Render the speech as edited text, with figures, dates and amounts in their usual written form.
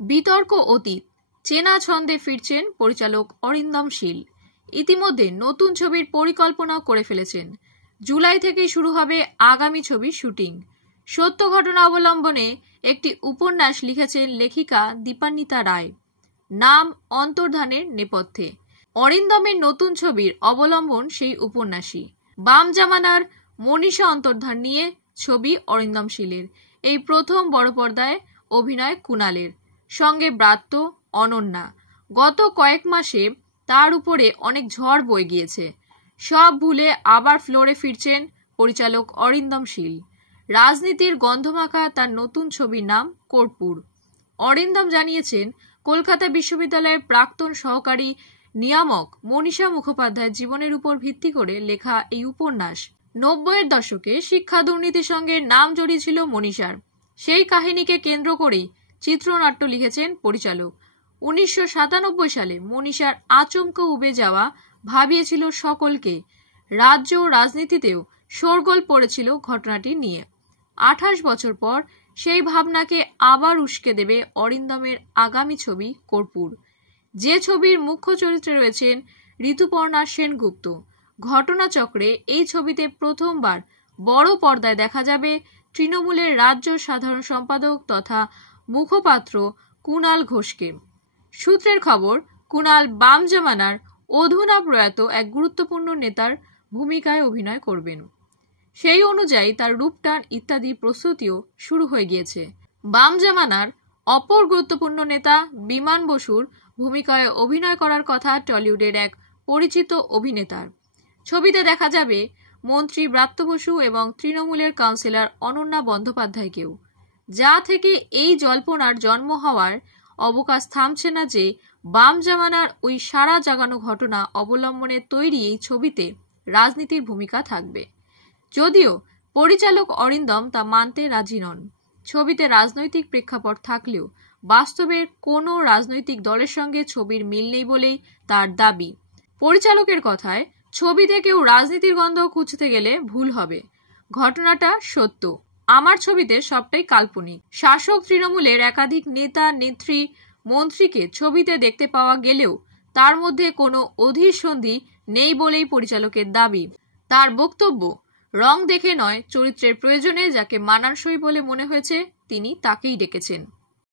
বিতর্ক অতীত, চেনা ছন্দে ফিরছেন পরিচালক অরিন্দম শীল। ইতিমধ্যে নতুন ছবির পরিকল্পনা করে ফেলেছেন। জুলাই থেকেই শুরু হবে আগামী ছবির শুটিং। সত্য ঘটনা অবলম্বনে একটি উপন্যাস লিখেছেন লেখিকা দীপান্বিতা রায়। নাম অন্তর্ধানের নেপথ্যে। অরিন্দমের নতুন ছবির অবলম্বন সেই উপন্যাসই। বাম জামানার মনীষা অন্তর্ধান নিয়ে ছবি অরিন্দম শীলের। এই প্রথম বড় পর্দায় অভিনয় কুণালের সঙ্গে ব্রাত্য, অনন্যা। গত কয়েক মাসে তার উপরে অনেক ঝড় বয়ে গিয়েছে। সব ভুলে আবার ফ্লোরে ফিরছেন পরিচালক অরিন্দম শীল। রাজনীতির গন্ধমাখা তার নতুন ছবির নাম কর্পূর। অরিন্দম জানিয়েছেন, কলকাতা বিশ্ববিদ্যালয়ের প্রাক্তন সহকারী নিয়ামক মনীষা মুখোপাধ্যায়ের জীবনের উপর ভিত্তি করে লেখা এই উপন্যাস। 90-এর দশকে শিক্ষা দুর্নীতির সঙ্গে নাম জড়িয়েছিল মনীষার। সেই কাহিনীকে কেন্দ্র করেই চিত্রনাট্য লিখেছেন পরিচালক। 1997 সালে মনীষার আচমকা উবে যাওয়া ভাবিয়েছিল সকলকে। রাজ্য রাজনীতিতেও শোরগোল পড়েছিল ঘটনাটি নিয়ে। 28 বছর পর সেই ভাবনাকে আবার উস্কে দেবে অরিন্দমের আগামী ছবি কর্পূর, যে ছবির মুখ্য চরিত্রে রয়েছেন ঋতুপর্ণা সেনগুপ্ত। ঘটনাচক্রে এই ছবিতে প্রথমবার বড় পর্দায় দেখা যাবে তৃণমূলের রাজ্য সাধারণ সম্পাদক তথা মুখপাত্র কুণাল ঘোষকে। সূত্রের খবর, কুণাল বাম জামানার অধুনা প্রয়াত এক গুরুত্বপূর্ণ নেতার ভূমিকায় অভিনয় করবেন। সেই অনুযায়ী তার রূপটান ইত্যাদি প্রস্তুতিও শুরু হয়ে গিয়েছে। বাম জামানার অপর গুরুত্বপূর্ণ নেতা বিমান বসুর ভূমিকায় অভিনয় করার কথা টলিউডের এক পরিচিত অভিনেতার। ছবিতে দেখা যাবে মন্ত্রী ব্রাত্য বসু এবং তৃণমূলের কাউন্সিলর অনন্যা বন্দ্যোপাধ্যায়কেও। যা থেকে এই জল্পনার জন্ম হওয়ার অবকাশ থামছে না যে বাম জামানার ওই সারা জাগানো ঘটনা অবলম্বনে তৈরি এই ছবিতে রাজনীতির ভূমিকা থাকবে। যদিও পরিচালক অরিন্দম তা মানতে রাজি নন। ছবিতে রাজনৈতিক প্রেক্ষাপট থাকলেও বাস্তবের কোনো রাজনৈতিক দলের সঙ্গে ছবির মিল নেই বলেই তার দাবি। পরিচালকের কথায়, ছবিতে কেউ রাজনীতির গন্ধ খুঁজতে গেলে ভুল হবে। ঘটনাটা সত্য। আমার ছবিতে সবটাই কাল্পনিক। শাসক তৃণমূলের একাধিক নেতা, নেত্রী, মন্ত্রীকে ছবিতে দেখতে পাওয়া গেলেও তার মধ্যে কোনো অধিসন্ধি নেই বলেই পরিচালকের দাবি। তার বক্তব্য, রং দেখে নয়, চরিত্রের প্রয়োজনে যাকে মানানসই বলে মনে হয়েছে তিনি তাকেই ডেকেছেন।